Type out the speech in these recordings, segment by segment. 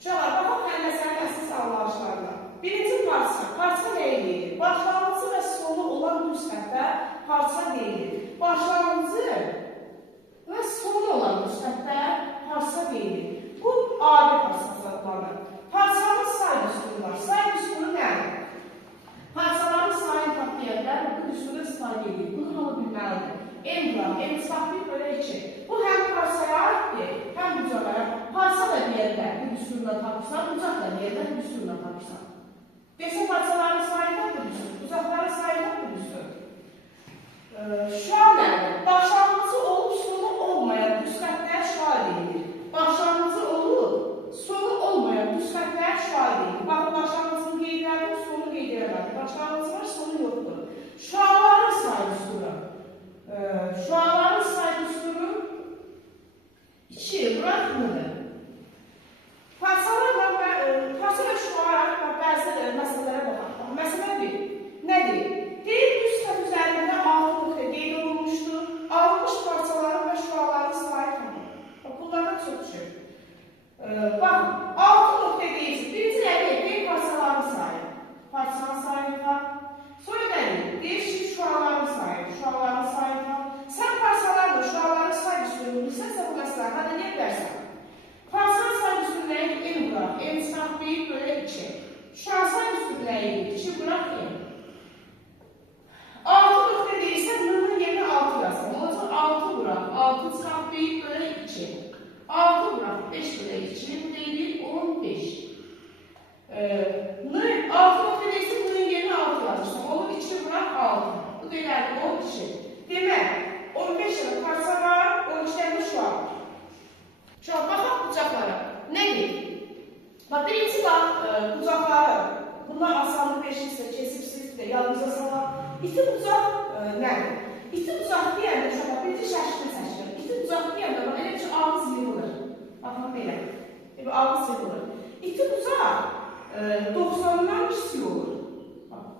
Uşaqlar, baxaq həndəsənin əsas anlayışlarına. Birinci parça. Parça nəyə deyilir? Başlanğıcı və sonu olan düz xəttə parça deyilir. Başlanğıcı və sonu olan düz xəttə parça deyilir. Bu AB parçası adlanır. Parçanın say düsturu var. Say düsturu nədir? Parçaların sayını taplayarlar, bu düsturu istifadə edir. Bunu hamı bilməlidir. En qram, en çıxaq bölü 2. Bu həm parçaya aiddir, həm bucaqlara. Parça da deyərlər, bu düsturla tapırsan, bucaq da deyərlər, bu düsturla tapırsan. Desə parçaların sayında bu düstur, bucaqların sayında bu düstur. Şua nədir? Başlanğıcı olub, sonu olmayan düz xəttlər şua deyilir. Başlanğıcı olub, sonu olmayan düz xəttlər şua deyilir. Baxın, başlanğıcını qeyd edir, sonu qeyd edir. Başlanğıcı var, sonu yoxdur. Şuaların say düsturu. Şuaların say düsturu 2, bırakmıdır. Parça və şualar bəzi məsələlərə baxaq. Məsələ 1. Nədir? Deyil, düz xətt üzərində 6 nöqtə qeyd olunmuşdur. Alınmış parçaların və şuaların sayı tamam. Bunlardan çox düşür. Bax, 6 nöqtə deyilsin. Birinci nədir? Deyil, parçaların sayı. Parçanın sayı var. Sonra nədir? Deyil, şuaların sayı. Şuaların sayı var. Sən parçalarla şuaların sayı düstürünü bilsənsə bu məsələ hələ deyə bilərsən. Parçanın sayı düstürləri en bırak, en çıxaq 1 bölü 2. Şuan sayı düstürləri 2 bırak en. 6 nöqtə deyirsən, nöqtə yerinə 6 yazsın. Olacaq 6 bırak, 6 çıxaq 1 bölü 2. 6 bırak, 5 bölü 2. Bu deyil, 15. 6 nöqtə deyirsən, nöqtə yerinə 6 yazırsan. Olur 2 bırak 6. Bu deyil, 12. Demək, 15 tane parça var, 12 tane şua var. Şu an baxaq bucaqlara. Nədir? Bax, birinci bax, bucaqları. Bunlar asanlıq eşitsə, kesibsizdir, yalnızca salar. İti bucaq nədir? İti bucaq deyəndə, uşaqlar, birinci şəklini çəkilir. İti bucaq deyəndə, bax, elə ki, ağız yığılır. Baxın, belə. Ağız yığılır. İti bucaq 90-dan kiçik olur.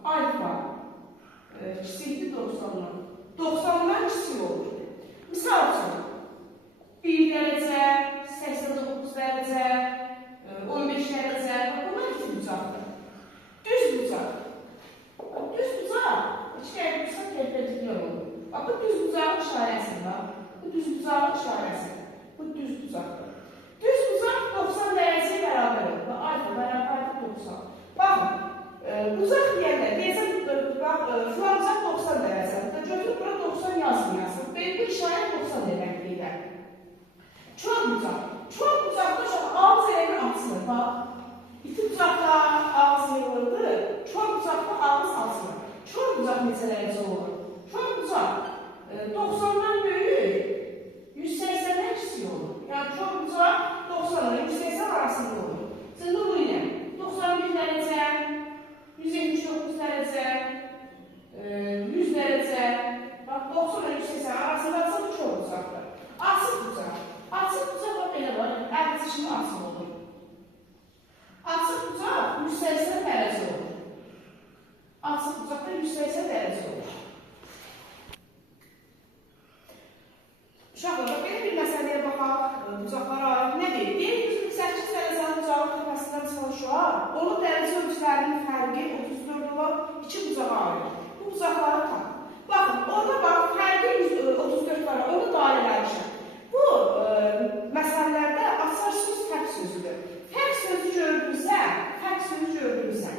Alfa. Kiçikdir 90-dan. 90-dan kiçik olur. Misal üçün, 1 dərəcə, 89 dərəcə, 15 dərəcə, bunlar iki bucaqdır. Düz bucaq. Düz bucaq, iki dərəcə bucaq perpendikulyar olur. Bu düz bucağın işarəsidir. Bu düz bucağın işarəsidir. Bu düz bucaqdır. Düz bucaq 90 dərəcəyə bərabər olur. Alfa bərabərdir 90. Baxın, bucaq deyəndə, deyəsən, filan bucaq 90 dərəcədir. Götürüb bura 90 yazmayasın. Bu işarət 90 deməkdir. Çox bucaq. Çox bucaqda ağız eləmə açılır. Bax, iti bucaqda ağız yığılırdı, çox bucaqda ağız açılır. Çox bucaq neçə dərəcə olur? Çox bucaq 90-dan böyük, 180-dən kiçik olur. Yəni, çox bucaq 90-dan 180 arasında olur. Şimdi bu ilə 91 dərəcə, 179 dərəcə, 100 dərəcə, 90-dan 180 arasında açıq çox bucaqdır. Açıq bucaq. Açıq bucaq var, belə var, əlbəttə şimdi açıq olur. Açıq bucaq 180 dərəcə olur. Açıq bucaqda 180 dərəcə olur. Uşaqlar, belə bir məsələyə baxaq, bucaqlara aid nədir? Deyək, 148 dərəcənin bucağın təpəsindən çalışır, onun dərəcə ölçülərinin fərqi 34 olan 2 bucağa aid. Bu bucaqları tam. Baxın, orada bax, fərqi 34 var, onu dairələrişək. Bu məsələlərdə açar söz fərq sözüdür. Fərq sözü gördünüzsə,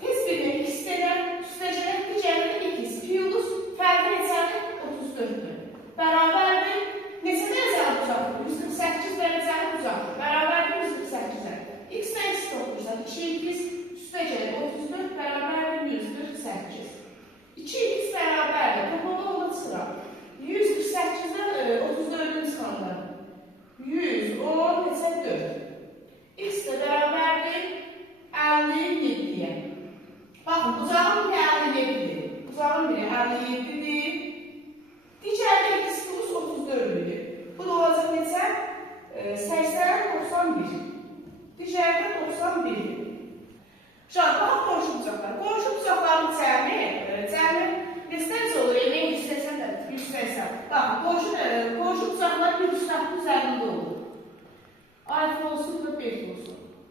tez birini hissədən, üstəcədən digərini ikiz, piyulus fərqi neçədir? 34-dür. Bərabərdir. Neçə dərəcəli bucaqdır? 148 dərəcəli bucaqdır. Bərabərdir 148-ə. X-dən X toplayırsan, 2x üstəcəli 34 bərabərdir 148. 2x bərabərdir.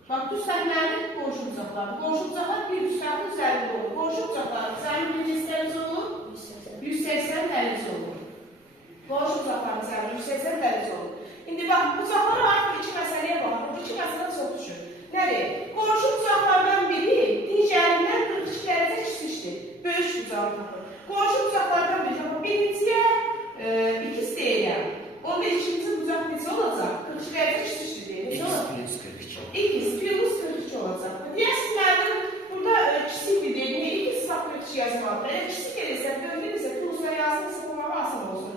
Bax, düz xətlərin qonşu bucaqları. Qonşu bucaqlar bir düz xətin üzərində olur. Qonşu bucaqların zəmin neçə dərəcə olur? 180 dərəcə olur. Qonşu bucaqların zəmin 180 dərəcə olur. İndi bax, bucaqlara aid iki məsələyə baxın. Bu iki məsələ çox düşür. Nədir? Qonşu bucaqlardan biri digərindən 42 dərəcə kiçikdir. Böyük bucağı tapır. Qonşu bucaqlardan biri. Birinciyə ikiz deyirəm. Onda ikinci bucaq neçə olacaq? 42 dərəcə kiçikdir deyir. Neçə olacaq? İkiz plus 42 olacaq. Deyərsiniz, mənim burada kiçikdir deyir. Niyə ikiz bax 42 yazmalıdır? Əgər kiçik gəlirsə, böyükdirsə, pluslar yazılırsa, bunları asan olsun.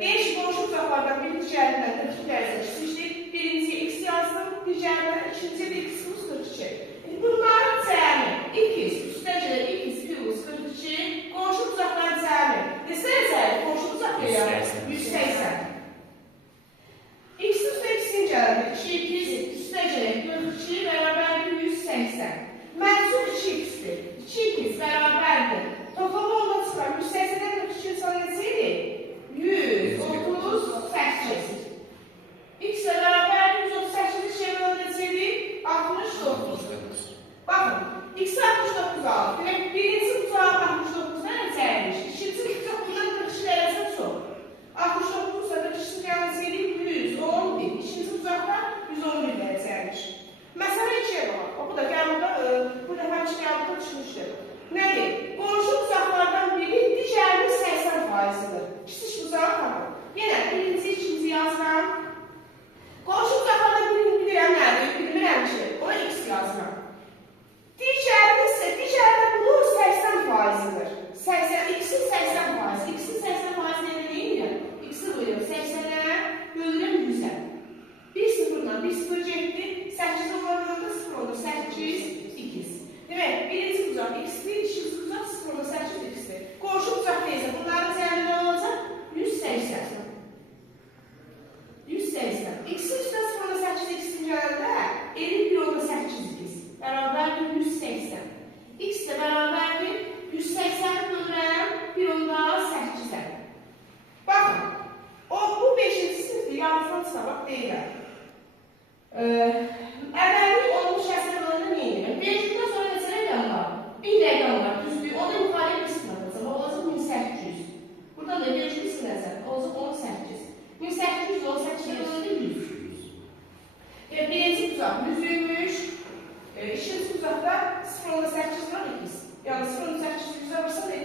Deyək ki, qonşu bucaqlardan biri digərindən 42 dərəcə kiçikdir. Birinciyə x yazdım, digərindən ikinciyə də x plus 42. Bunların cəmi ikiz, üstəcə də ikiz plus 42, qonşu bucaqların cəmi. Neçə cəmi? Qonşu bucaq deyək, 180. X üstə x-in gəldi, 2x üstəcə də 42 bərabərdir 180. Məncub 2x-dir. 2x bərabərdir. Toplamı ondan çıxar, 180-dən 42 sana neçəydir? 138. X bərabərdir 138-in çevrələ neçədir? 69. Baxın, x-i 69 alır. Demək, birinci bucağı 69-dan necəymiş? İkinci bucaq bundan 42 dərəcə çox. 69 da kişi gəlsəydik 111. İkinci bucaqdan 111 dərəcəymiş. Məsələ ikiyə baxaq. O da qəbulda, bu dəfə qəbulda çıxmışdır. Nədir? Qonşu bucaqlardan biri digərinin 80%-dir. Kiçik bucağı tapır. Yenə birinci, ikinci yazıram. Qonşu bucaqlardan birini bilirəm nədir? Bilmirəm ki, ona x yazıram. Digərinin isə, digərinin bunu 80%-dir. X-in 80%. X-in 80% nə deyil? X-i buyuruyor. 80'e bölürüm 100'e. 1 sıfırdan 1 sıfır getdi. 8 oranında 0 olur. 8, 2. Demək, birinci bucaq x-dir, ikinci bucaq 0 olur. 8, 2'dir. Qonşu bucaq deyilsə, bunların cəmi nə olacaq? 180. 180. X-in üstə 0 olur. 8, 2'sin gələndə 51 olur. 8, 2. Bərabərdir 180. X də bərabərdir 180'i bölürəm 1 onda 8'e. Baxın, bu 5-ci sinifdir, yazılan çıxaraq deyirəm. Əvvəllik olmuş əsər olanı neyini? 5-dən sonra neçə rəqəm var? 1 rəqəm var, düzdür. O da müxalif bir sınavdır. O olacaq 1800. Burada da 5-ci sinəzər, o olacaq 18. 1800 18 olacaq 100. Birinci bucaq 100'üymüş. İkinci bucaqda 0.8 var 2. Yəni 0.8 varsa da 80.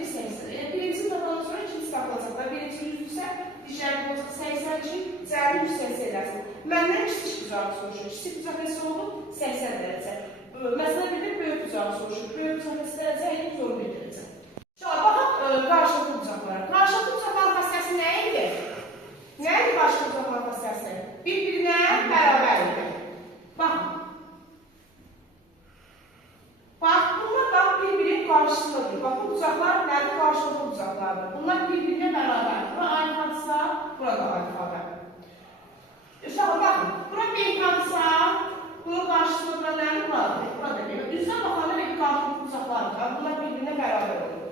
Birinci tapılan sonra ikinci tapılacaqlar. Birinci 100 isə digər bucaq 82, cəmi 180 eləsin. Məndən kiçik bucağı soruşur. Kiçik bucaq nəsə olub? 80 dərəcə. Məsələn, bir də böyük bucağı soruşur. Böyük bucaq nəsə dərəcə? 111 dərəcə. Şimdi, baxaq qarşılıqlı bucaqlara. Qarşılıqlı bucaqların xəstəsi nə idi? Nə idi qarşılıqlı bucaqların xəstəsi? Bir-birinə bərabər idi. Baxın. Bax, bunlar da bir-birinin qarşısındadır. Bax, bu bucaqlar nədir? Qarşılıqlı bucaqlardır. Bunlar bir-birinə bərabərdir. Bura alfadırsa, burada alfadır. Uşaqlar, baxın, bura beykadırsa, bunun qarşısında bura nədir? Buradır. Burada bir. Üzdən baxanda bir qarşılıqlı bucaqlardır. Bunlar bir-birinə bərabər olur.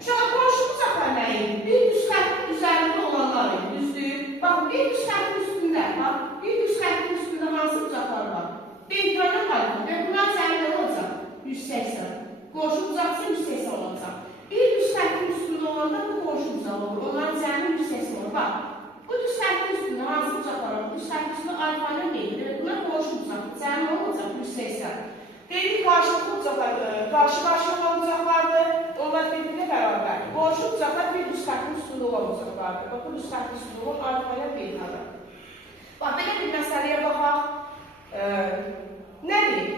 Uşaqlar, qarşılıqlı bucaqlar nə idi? Bir düz xəttin üzərində olanlar idi. Düzdür. Baxın, bir düz xəttin üstündə, bax, bir düz xəttin üstündə hansı bucaqlar var? Beykadın alfadır. Və bunlar cəmi olacaq? 180. Qonşu bucaqsa 180 olacaq. Bir düz xəttin üstündə olanda bu qonşu bucaq olur. Onların cəmi 180 olur. Bax, bu düz xəttin üstündə hansı bucaqlar var? Bu düz xəttin üstündə alfanın deyilir. Bunlar qonşu bucaqdır. Cəmi olacaq 180. Dedik, qarşılıqlı bucaqlar, qarşı-qarşı olan bucaqlardır. Onlar bir-birinə bərabər. Qonşu bucaqlar bir düz xəttin üstündə olan bucaqlardır. Bax, bu düz xəttin üstündə olan alfanın beynadır. Bax, belə bir məsələyə baxaq. Nədir?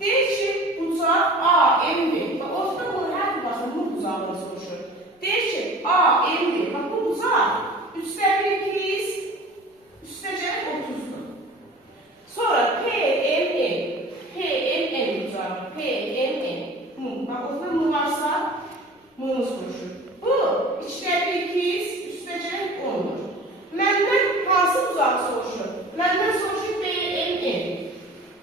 Deyək ki, bucaq A, M-dir. Bax, ortada bunu hər bir başa bu bucaqları soruşur. Deyək ki, A, M-dir. Bax, bu bucaq 3'dən 2, üstəcə 30'dur. Sonra P, M, N. P, M, N bucağı. P, M, N. Bax, ortada mu varsa, bunu soruşur. Bu 2'dən 2, üstəcə 10'dur. Məndən hansı bucağı soruşur? Məndən soruşur P, M, N. P,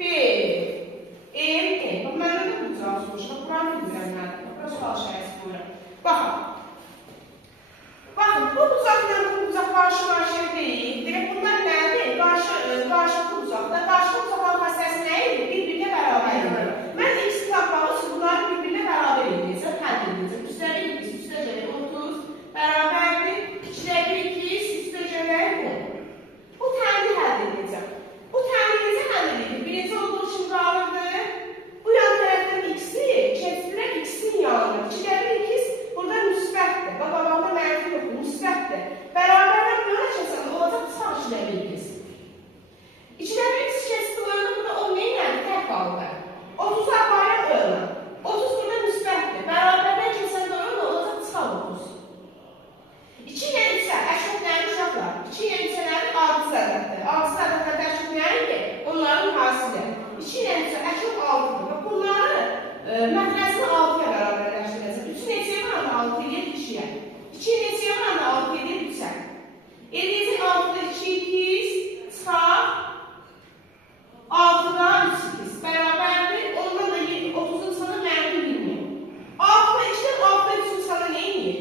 Bax, məndən də bu bucağı soruşur. Buranı bilmirəm mənim. Bura sual şəhəsi buyuram. Baxın. Baxın, bu bucaqla bu bucaq qarşı-qarşıya deyil. Demək, bunlar nədir? Qarşılıqlı bucaqlar. Qarşılıqlı bucaqların xəstəsi nə idi? Bir 2 ilə əkib 6-dır. Və bunları məxrəsini 6-ya bərabərləşdirəcək. 3 neçəyə vuranda 6 edir 2-yə. 2 neçəyə vuranda 6 edir 3-ə. Eləyəcək 6-da 2 2 çıxar. 6-da 3 2 bərabərdir. Ondan da 30-un sana mənfi 20. 6-da 2-dən 6-da 3-ün sana nə edir?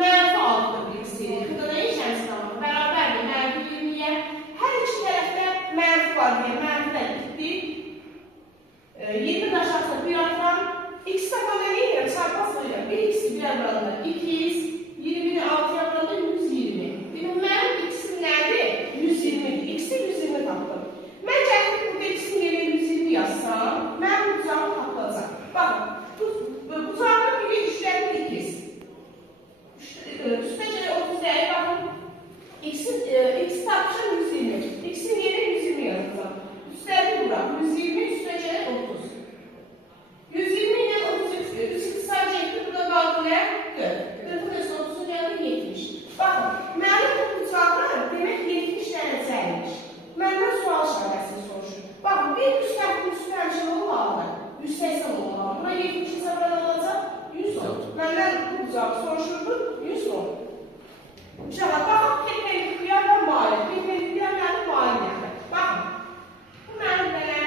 Mənfi 6-da 1 istəyir. Burada nə işləmsin amma? Bərabərdir mənfi 20-yə. Hər iki tərəfdə mənfi var deyə mənfidən itdir. 20 aşağıda 1 atıram. X tapanda nə edirəm? Çarpaslayıram. 1 x-i 1-ə vuranda 2x, 20-ni 6-ya vuranda 120. Demək, mənim x-im nədir? 120-dir. X-i 120 tapdım. Mən gəldim burada x-in yerə 120 yazsam, mən bu bucağı tapılacaq. Baxın, bucağın biri üçlərin 2x. Üstə gələ 30 dəyə baxın. X tapmışam 120. X-in yerə 120 yazacaq. Üstəli bura. 120 üstə gələ 30. 120 ilə 30 sadəcə etdi. Burada qaldı nə? 40. 40-ın üstə 30-un gəldi 70. Baxın, mənim bu bucaqlar demək 70 dənəcəymiş. Məndən sual şəhərəsini soruşur. Baxın, bir üstəli üstə həmşə olmalı. 180 olmalı. Buna 70 hesabdan alacaq 110. Məndən bu bucağı soruşurdu 110. Uşaqlar, baxın, perpendikulyar və mail. Perpendikulyar mənim maillərdir. Baxın, bu mənim mənə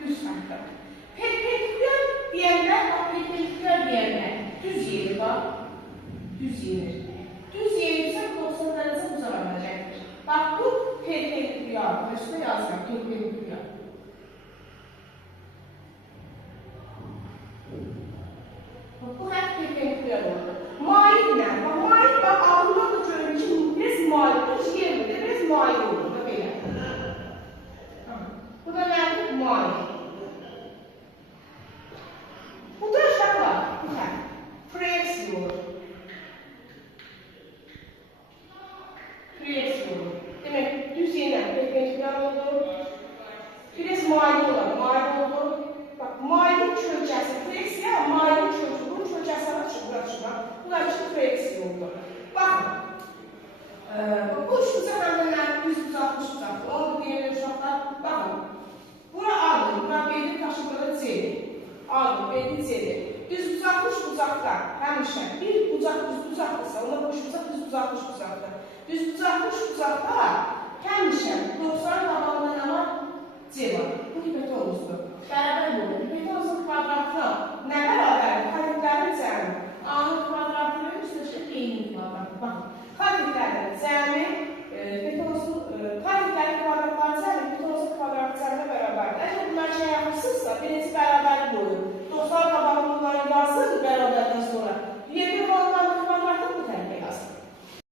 düz xətdir. Perpendikulyar deyənlər, perpendikulyar deyənlər düz yeri var, düz yenir. Düz yenirsə 90 dərəcə bucağı verəcəkdir. Bax, bu perpendikulyar. Üstə yazıram, perpendikulyar. Bu xət perpendikulyar olur. Mail nə? Mail, bax, ağından da görün ki, biraz mail, düz yerində, biraz mail olur da belə. Bu da nədir? Mail. Bu da uşaqlar, bu xət. Proyeksiya olur. Proyeksiya olur. Demək, düz yenə perpendikulyar olur. Biraz mail olur, mail olur. Bax, mailin kölgəsi, proyeksiya, mailin kölgəsi. Bunun kölgəsi var, bura. Bunlar üçün proyeksiya olur. Baxın, bu üçüncü həmlələr 160 bucaqdır. Onu deyirlər uşaqlar. Baxın, bura A-dır, bura B-dir, daşıqlara C-dir. A-dır, B-dir, C-dir. 160 bucaqda həmişə bir bucaq düz bucaqdırsa, ona boş bucaq 160 bucaqdır. 160 bucaqda